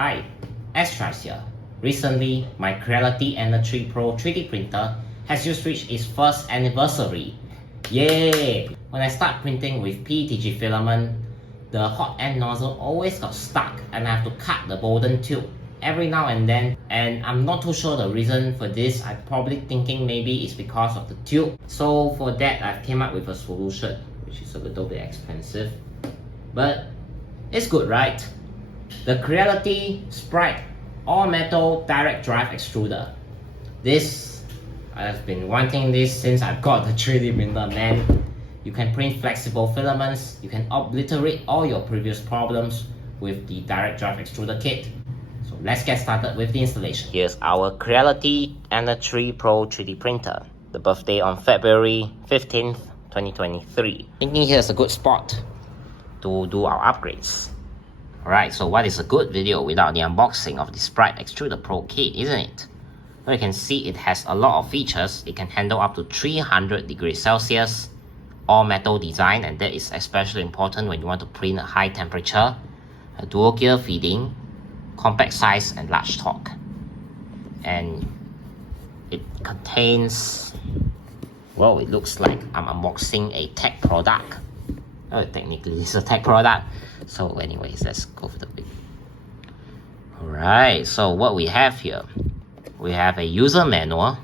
Hi, Extras here. Recently, my Creality Energy Pro 3D printer has just reached its first anniversary. Yay! When I start printing with PETG filament, the hot end nozzle always got stuck and I have to cut the Bowden tube every now and then, and I'm not too sure the reason for this. I'm probably thinking maybe it's because of the tube. So for that, I've came up with a solution, which is a little bit expensive, but it's good, right? The Creality Sprite all-metal direct drive extruder. I've been wanting this since I've got the 3D printer, man. You can print flexible filaments, you can obliterate all your previous problems with the direct drive extruder kit. So let's get started with the installation. Here's our Creality Energy Pro 3D printer. The birthday on February 15th, 2023. Thinking here's a good spot to do our upgrades. Alright, so what is a good video without the unboxing of the Sprite Extruder Pro kit, isn't it? Well, you can see it has a lot of features. It can handle up to 300 degrees Celsius, all metal design, and that is especially important when you want to print a high temperature, a dual gear feeding, compact size and large torque. And it contains, well, it looks like I'm unboxing a tech product. Oh, technically it's a tech product. So anyways, let's go for the video. Alright, so what we have here, we have a user manual.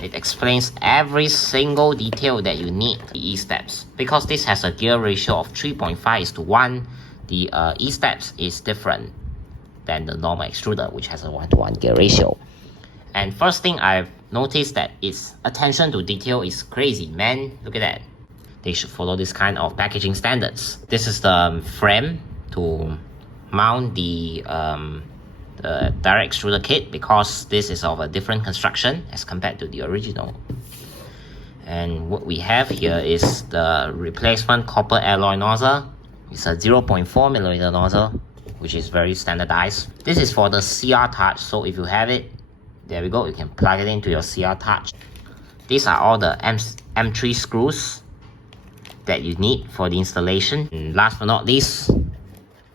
It explains every single detail that you need, the E-steps. Because this has a gear ratio of 3.5:1, the E-steps is different than the normal extruder, which has a 1:1 gear ratio. And first thing I've noticed that its attention to detail is crazy, man. Look at that. They should follow this kind of packaging standards. This is the frame to mount the direct extruder kit, because this is of a different construction as compared to the original. And what we have here is the replacement copper alloy nozzle. It's a 0.4mm nozzle, which is very standardized. This is for the CR touch, so if you have it, there we go, you can plug it into your CR touch. These are all the M3 screws that you need for the installation. And last but not least,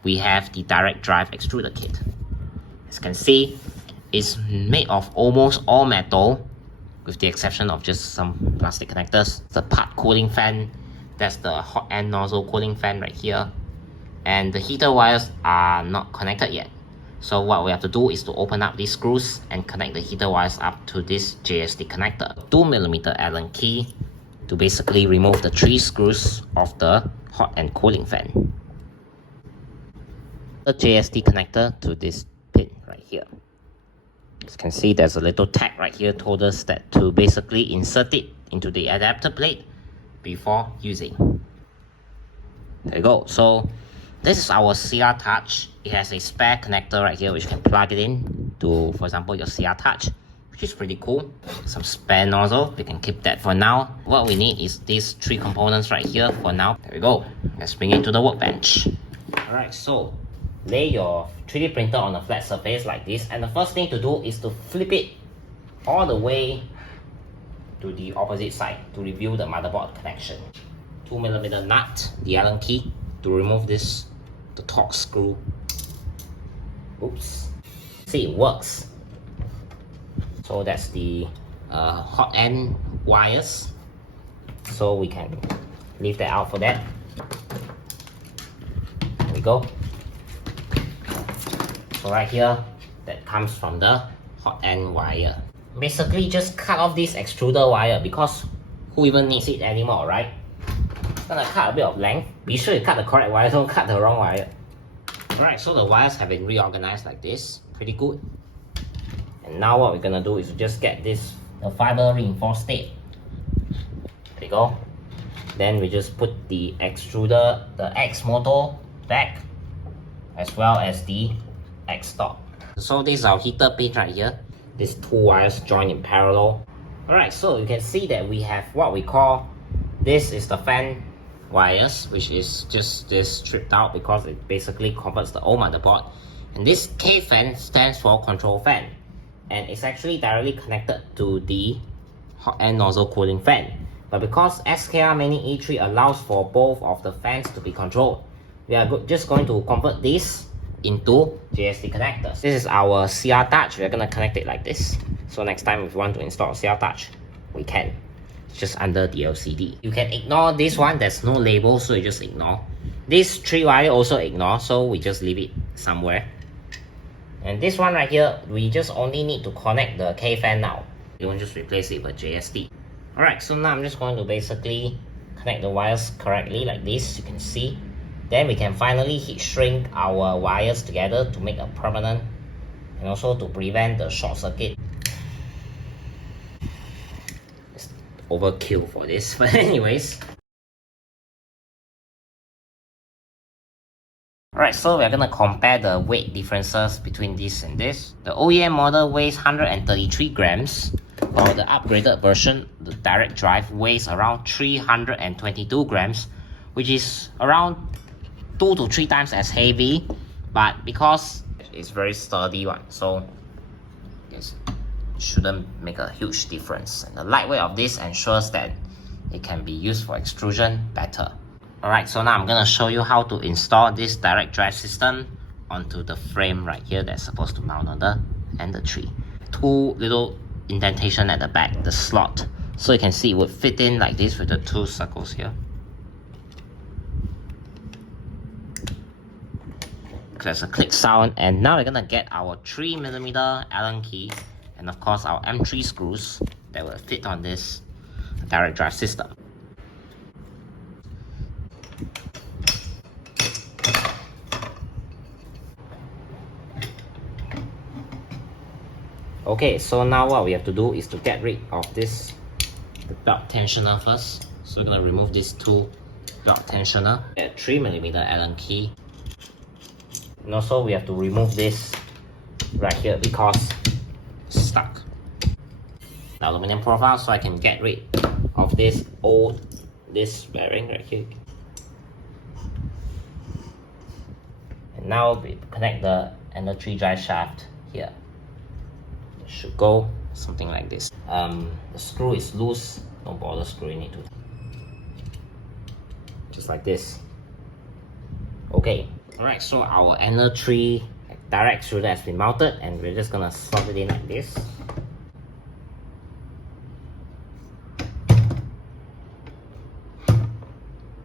we have the direct drive extruder kit. As you can see, it's made of almost all metal, with the exception of just some plastic connectors. The part cooling fan, that's the hot end nozzle cooling fan right here. And the heater wires are not connected yet. So what we have to do is to open up these screws and connect the heater wires up to this JST connector. 2mm Allen key to basically remove the 3 screws of the hot and cooling fan. The JST connector to this pin right here. As you can see, there's a little tag right here told us that to basically insert it into the adapter plate before using. There you go. So this is our CR touch. It has a spare connector right here which you can plug it in to, for example, your CR touch, which is pretty cool. Some spare nozzle, we can keep that for now. What we need is these 3 components right here for now. There we go. Let's bring it to the workbench. Alright, so lay your 3D printer on a flat surface like this, and the first thing to do is to flip it all the way to the opposite side to reveal the motherboard connection. 2mm nut, the Allen key to remove this, the torque screw. Oops. See, it works. So that's the hot end wires. So we can leave that out for that. There we go. So right here, that comes from the hot end wire. Basically just cut off this extruder wire, because who even needs it anymore, right? Gonna cut a bit of length. Be sure you cut the correct wire, don't cut the wrong wire. Alright, so the wires have been reorganized like this. Pretty good. And now what we're gonna do is just get the fiber reinforced tape. There you go. Then we just put the extruder, the X motor back, as well as the X stop. So this is our heater pin right here. These 2 wires join in parallel. Alright, so you can see that we have what we call, this is the fan wires, which is just this stripped out because it basically converts the old motherboard. And this K fan stands for control fan, and it's actually directly connected to the hot end nozzle cooling fan. But because SKR Mini E3 allows for both of the fans to be controlled, we are just going to convert this into JST connectors. This is our CR touch. We're gonna connect it like this. So next time if you want to install CR touch, we can. It's just under the LCD. You can ignore this one. There's no label, so you just ignore. This 3 wire also ignore, so we just leave it somewhere. And this one right here, we just only need to connect the K-fan now. You won't just replace it with JST. Alright, so now I'm just going to basically connect the wires correctly like this, you can see. Then we can finally heat shrink our wires together to make a permanent and also to prevent the short circuit. It's overkill for this, but anyways. Alright, so we're gonna compare the weight differences between this and this. The OEM model weighs 133 grams, while the upgraded version, the direct drive, weighs around 322 grams, which is around 2 to 3 times as heavy, but because it's very sturdy one, so it shouldn't make a huge difference. And the lightweight of this ensures that it can be used for extrusion better. Alright, so now I'm gonna show you how to install this direct drive system onto the frame right here that's supposed to mount on the ender tree. 2 little indentation at the back, the slot, so you can see it would fit in like this with the 2 circles here. There's a click sound, and now we're gonna get our 3mm Allen key and of course our M3 screws that will fit on this direct drive system. Okay, so now what we have to do is to get rid of the belt tensioner first. So we're gonna remove these 2 belt tensioner. Get 3mm Allen key. And also we have to remove this right here because it's stuck. The aluminum profile, so I can get rid of this bearing right here. And now we connect the ender tree drive shaft here. It should go something like this. The screw is loose, don't bother screwing it to just like this. Okay. Alright, so our ender tree direct extruder has been mounted, and we're just gonna slot it in like this.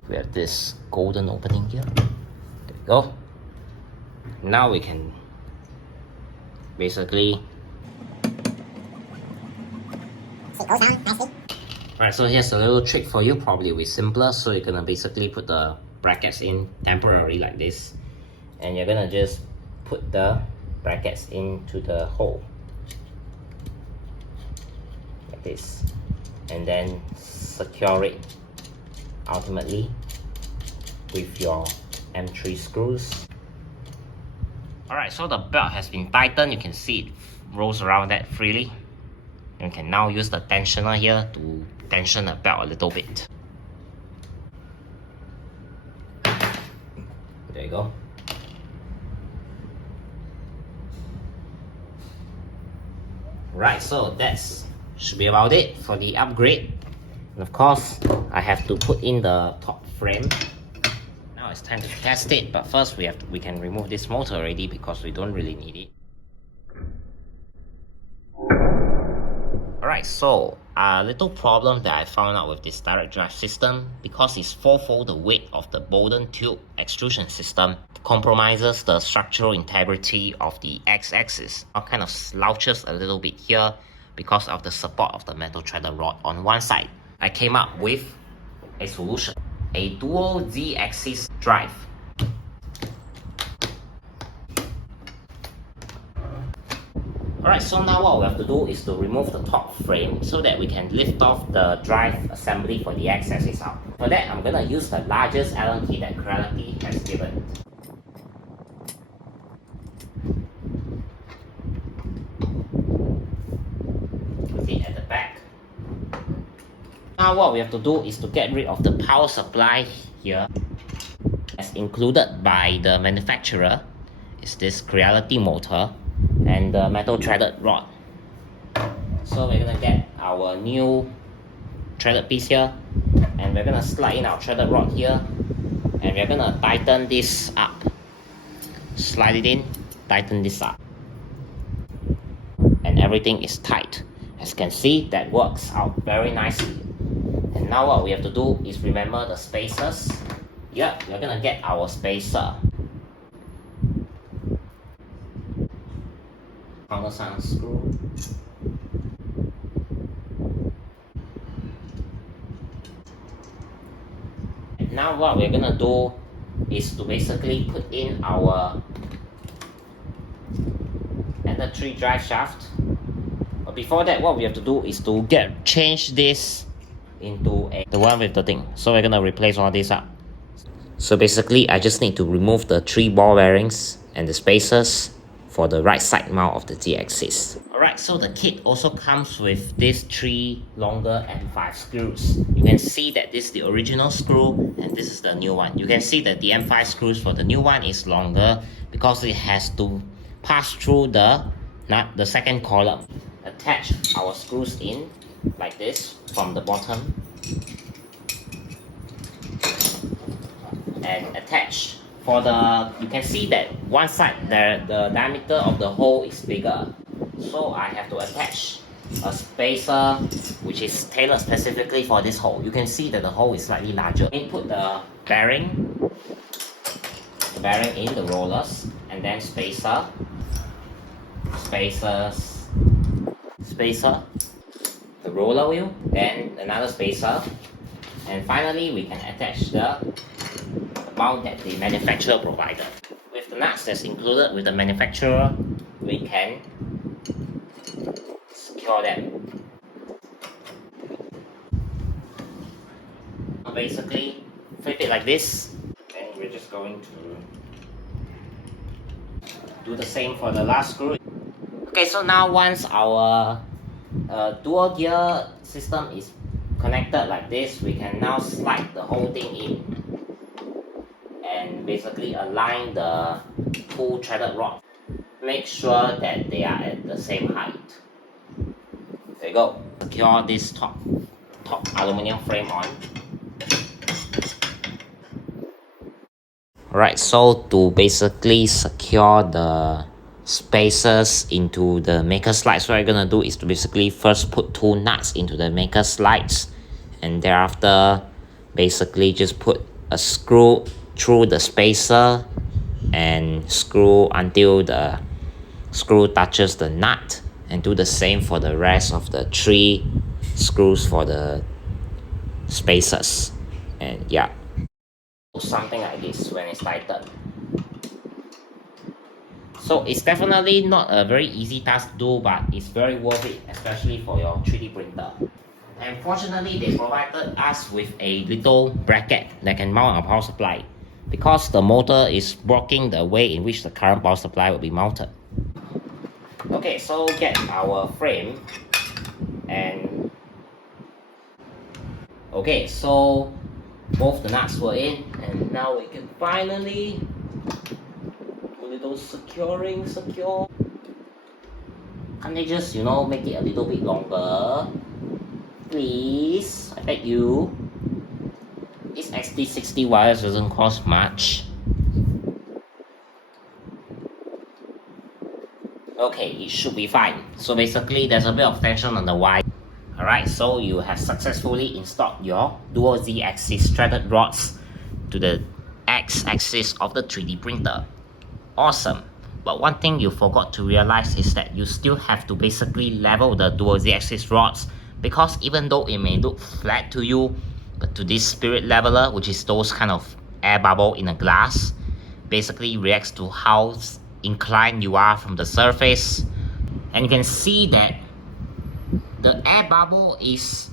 We have this golden opening here. There we go. Now we can basically Alright, so here's a little trick for you, probably way simpler. So you're gonna basically put the brackets in temporarily like this, and you're gonna just put the brackets into the hole like this, and then secure it ultimately with your M3 screws. Alright, so the belt has been tightened. You can see it rolls around that freely. You can now use the tensioner here to tension the belt a little bit. There you go. Right, so that's should be about it for the upgrade. And of course, I have to put in the top frame. Now it's time to test it, but first we can remove this motor already because we don't really need it. Alright, so a little problem that I found out with this direct drive system, because it's 4-fold the weight of the Bowden tube extrusion system, compromises the structural integrity of the X-axis. It kind of slouches a little bit here because of the support of the metal threaded rod on one side. I came up with a solution, a dual Z-axis drive. Alright, so now what we have to do is to remove the top frame so that we can lift off the drive assembly for the X-axis out. For that, I'm gonna use the largest Allen key that Creality has given. Put it at the back. Now what we have to do is to get rid of the power supply here. As included by the manufacturer is this Creality motor and the metal threaded rod. So we're gonna get our new threaded piece here, and we're gonna slide in our threaded rod here, and we're gonna tighten this up slide it in, tighten this up, and everything is tight. As you can see, that works out very nicely. And now what we have to do is remember the spacers. Yep, we're gonna get our spacer. Countersunk screw. And now what we're gonna do is to basically put in our Ender 3 drive shaft. But before that, what we have to do is to change this into the one with the thing. So we're gonna replace all this up. So basically, I just need to remove the 3 ball bearings and the spacers for the right side mount of the Z-axis. Alright, so the kit also comes with these 3 longer M5 screws. You can see that this is the original screw and this is the new one. You can see that the M5 screws for the new one is longer because it has to pass through the second column. Attach our screws in like this from the bottom and attach. For the, you can see that one side the diameter of the hole is bigger, so I have to attach a spacer which is tailored specifically for this hole. You can see that the hole is slightly larger. Input the bearing in the rollers, and then spacer, the roller wheel, then another spacer, and finally we can attach the mount that the manufacturer provided. With the nuts that's included with the manufacturer, we can secure them. Basically, flip it like this, and we're just going to do the same for the last screw. Okay, so now once our dual gear system is connected like this, we can now slide the whole thing in and basically align the 2 threaded rods. Make sure that they are at the same height. There you go. Secure this top aluminum frame on. Alright, so to basically secure the spacers into the maker slides, what we're gonna do is to basically first put 2 nuts into the maker slides, and thereafter basically just put a screw through the spacer and screw until the screw touches the nut, and do the same for the rest of the 3 screws for the spacers. And yeah, something like this when it's tightened. So it's definitely not a very easy task to do, but it's very worth it, especially for your 3D printer. And fortunately, they provided us with a little bracket that can mount a power supply, because the motor is blocking the way in which the current power supply will be mounted. Okay, so get our frame, and okay, so both the nuts were in, and now we can finally do a little secure. Can't they just, make it a little bit longer? Please, I beg you. This XT60 wires doesn't cost much. Okay, it should be fine. So basically, there's a bit of tension on the wire. Alright, so you have successfully installed your dual Z-axis threaded rods to the X-axis of the 3D printer. Awesome. But one thing you forgot to realize is that you still have to basically level the dual Z-axis rods, because even though it may look flat to you, but to this spirit leveler, which is those kind of air bubble in a glass, basically reacts to how inclined you are from the surface. And you can see that the air bubble is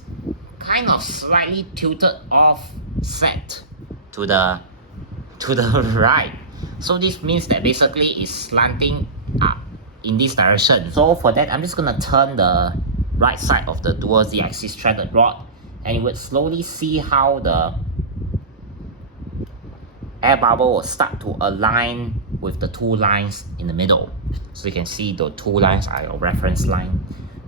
kind of slightly tilted offset to the right. So this means that basically it's slanting up in this direction. So for that, I'm just gonna turn the right side of the dual Z-axis threaded rod, and you would slowly see how the air bubble will start to align with the 2 lines in the middle. So you can see the 2 lines are your reference line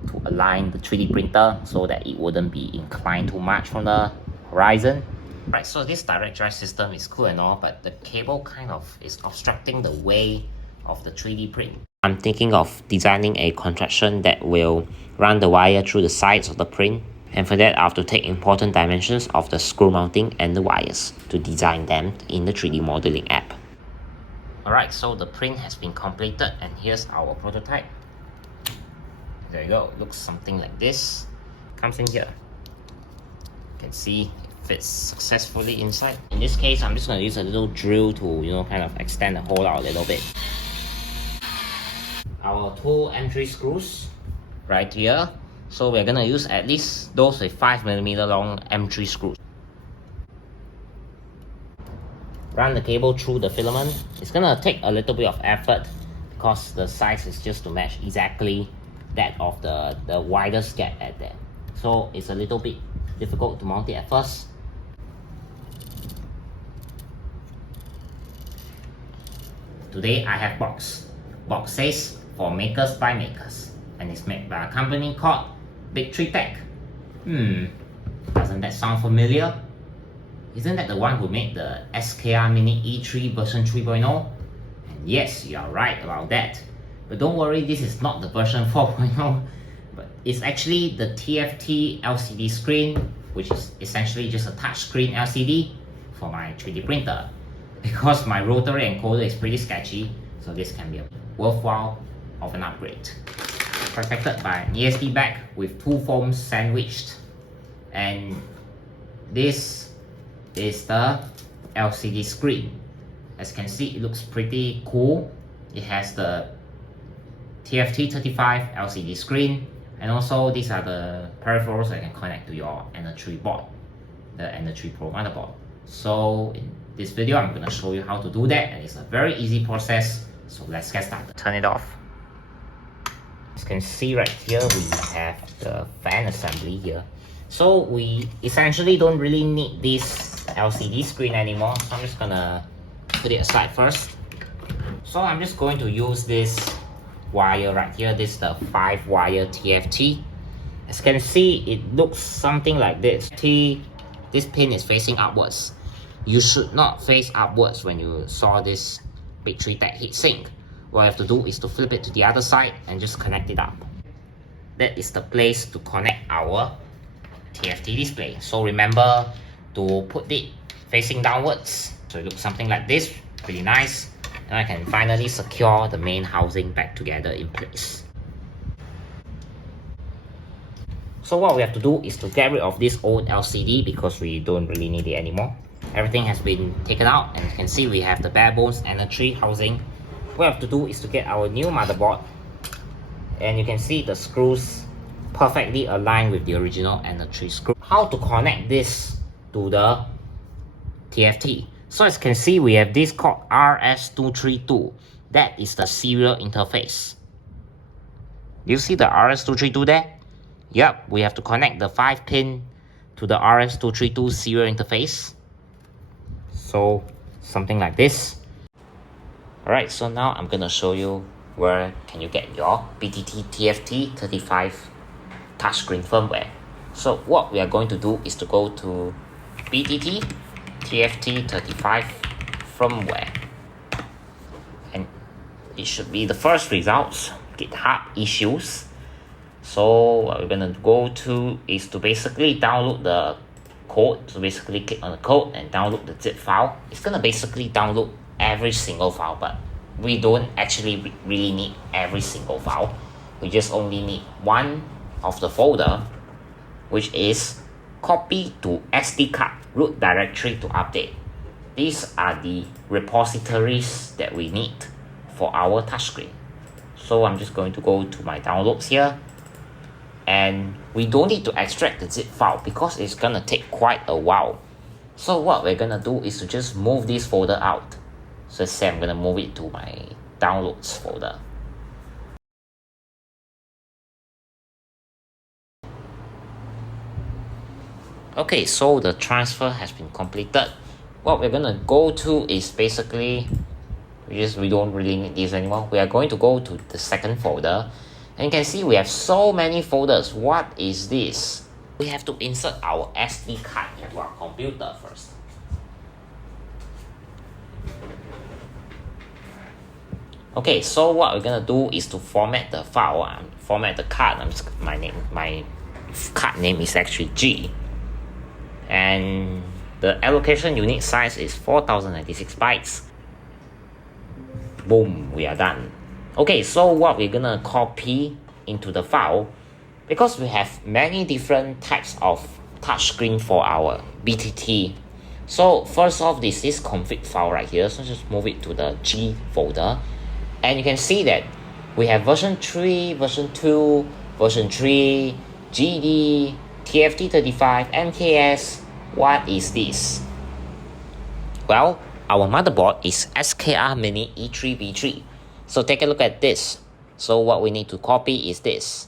to align the 3D printer so that it wouldn't be inclined too much from the horizon. Right, so this direct drive system is cool and all, but the cable kind of is obstructing the way of the 3D print. I'm thinking of designing a contraption that will run the wire through the sides of the print, and for that I have to take important dimensions of the screw mounting and the wires to design them in the 3D modeling app. Alright, so the print has been completed and here's our prototype. There you go, it looks something like this. Comes in here. You can see fits successfully inside. In this case, I'm just going to use a little drill to, kind of extend the hole out a little bit. Our two M3 screws right here. So we're going to use at least those with 5mm long M3 screws. Run the cable through the filament. It's going to take a little bit of effort because the size is just to match exactly that of the widest gap at there. So it's a little bit difficult to mount it at first. Today I have box. Box says for makers by makers, and it's made by a company called BTT Tech. Doesn't that sound familiar? Isn't that the one who made the SKR Mini E3 version 3.0? And yes, you are right about that. But don't worry, this is not the version 4.0, but it's actually the TFT LCD screen, which is essentially just a touchscreen LCD for my 3D printer. Because my rotary encoder is pretty sketchy, so this can be a worthwhile of an upgrade. Protected by an ESD bag with two foams sandwiched. And this is the LCD screen. As you can see, it looks pretty cool. It has the TFT35 LCD screen, and also these are the peripherals that can connect to your Ender 3 board, the Ender 3 Pro motherboard. So in this video, I'm going to show you how to do that, and it's a very easy process. So let's get started. Turn it off. As you can see right here, we have the fan assembly here. So we essentially don't really need this LCD screen anymore. So I'm just gonna put it aside first. So I'm just going to use this wire right here. This is the 5-wire TFT. As you can see, it looks something like this. This pin is facing upwards. You should not face upwards when you saw this BTT Tech heatsink. What you have to do is to flip it to the other side and just connect it up. That is the place to connect our TFT display. So remember to put it facing downwards. So it looks something like this, pretty nice. And I can finally secure the main housing back together in place. So what we have to do is to get rid of this old LCD because we don't really need it anymore. Everything has been taken out, and you can see we have the bare bones and the 3 housing. What we have to do is to get our new motherboard, and you can see the screws perfectly aligned with the original and the 3 screw. How to connect this to the TFT? So as you can see, we have this called RS232. That is the serial interface. Do you see the RS232 there? Yep, we have to connect the 5 pin to the RS232 serial interface. So something like this. Alright, so now I'm gonna show you where can you get your BTT TFT35 touchscreen firmware. So what we are going to do is to go to BTT TFT35 firmware, and it should be the first results, GitHub issues. So what we're gonna go to is to basically download the code. So basically click on the code and download the zip file. It's gonna basically download every single file, but we don't actually really need every single file. We just only need one of the folder, which is copy to SD card root directory to update. These are the repositories that we need for our touchscreen. So I'm just going to go to my downloads here, and we don't need to extract the zip file because it's gonna take quite a while. So what we're gonna do is to just move this folder out. So let's say I'm gonna move it to my downloads folder. Okay, so the transfer has been completed. What we're gonna go to is basically, we don't really need this anymore. We are going to go to the second folder, and you can see we have so many folders. What is this? We have to insert our SD card into our computer first. Okay, so what we're gonna do is to format the file, format the card. My card name is actually G, and the allocation unit size is 4096 bytes. Boom, we are done. Okay, so what we're gonna copy into the file, because we have many different types of touchscreen for our BTT. So first off, this is config file right here. So just move it to the G folder. And you can see that we have version 3, version 2, version 3, GD, TFT35, MKS. What is this? Well, our motherboard is SKR Mini E3B3. So take a look at this. So what we need to copy is this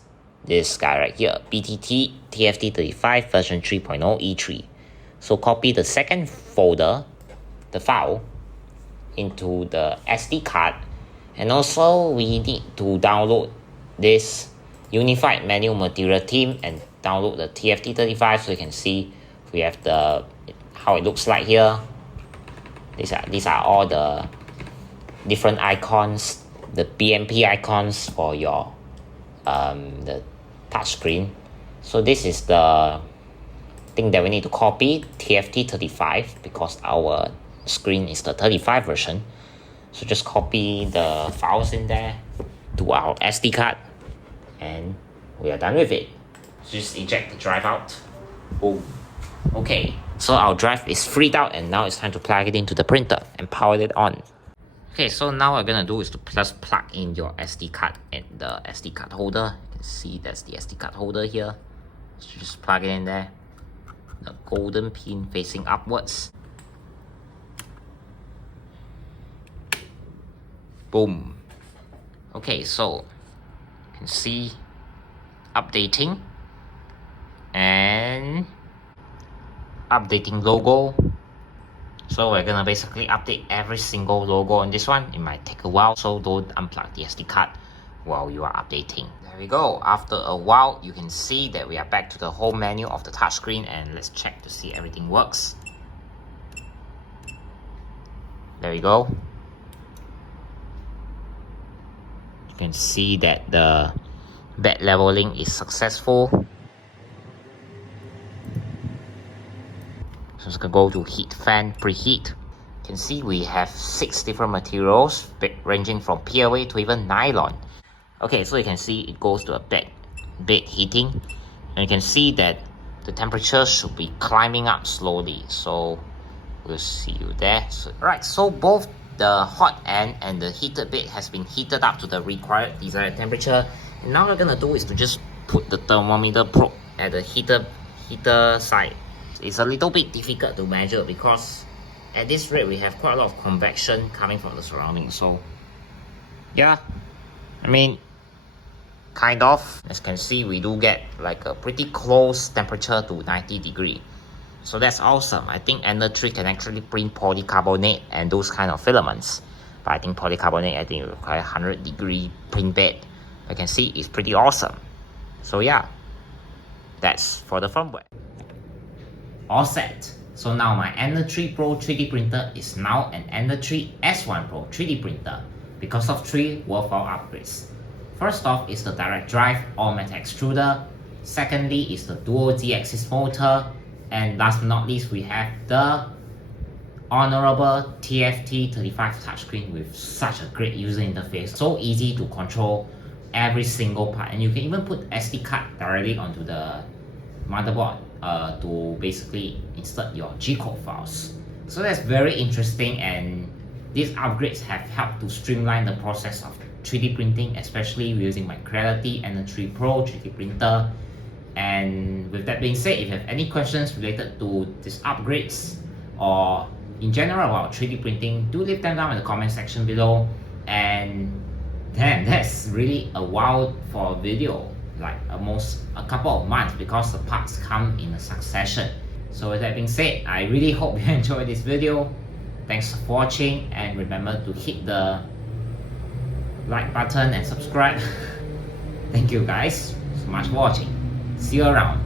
guy right here, BTT TFT35 version 3.0 E3. So copy the second folder, the file, into the SD card. And also we need to download this unified manual material theme and download the TFT35 so you can see we have the how it looks like here. These are all the different icons, the BMP icons for your the touchscreen. So this is the thing that we need to copy, TFT35, because our screen is the 35 version. So just copy the files in there to our SD card and we are done with it. So just eject the drive out. Boom. Okay, so our drive is freed out and now it's time to plug it into the printer and power it on. Okay, so now what we're gonna do is to just plug in your SD card and the SD card holder. You can see that's the SD card holder here. So just plug it in there. The golden pin facing upwards. Boom. Okay, so you can see updating and updating logo. So we're gonna basically update every single logo on this one. It might take a while, so don't unplug the SD card while you are updating. There we go. After a while, you can see that we are back to the home menu of the touchscreen, and let's check to see everything works. There we go. You can see that the bed leveling is successful. So it's gonna go to heat fan preheat. You can see we have 6 different materials ranging from PLA to even nylon. Okay, so you can see it goes to a bed heating, and you can see that the temperature should be climbing up slowly. So we'll see you there. So, right, so both the hot end and the heated bed has been heated up to the required desired temperature. And now what we're gonna do is to just put the thermometer probe at the heater side. It's a little bit difficult to measure because at this rate we have quite a lot of convection coming from the surroundings. So yeah, I mean, kind of, as you can see, we do get like a pretty close temperature to 90 degree. So that's awesome. I think Ender 3 can actually print polycarbonate and those kind of filaments. But I think polycarbonate, I think, require 100 degree print bed. I can see it's pretty awesome. So yeah, that's for the firmware. All set. So now my Ender 3 Pro 3D printer is now an Ender 3 S1 Pro 3D printer because of 3 worthwhile upgrades. First off is the direct drive all-metal extruder. Secondly is the dual Z-axis motor. And last but not least, we have the honorable TFT35 touchscreen with such a great user interface. So easy to control every single part. And you can even put SD card directly onto the motherboard to basically insert your G-code files. So that's very interesting, and these upgrades have helped to streamline the process of 3D printing, especially using my Creality Ender 3 Pro 3D printer. And with that being said, if you have any questions related to these upgrades or in general about 3D printing, do leave them down in the comment section below. And damn, that's really a while for a video, like almost a couple of months, because the parts come in a succession. So with that being said, I really hope you enjoyed this video. Thanks for watching, and remember to hit the like button and subscribe. Thank you guys so much for watching. See you around.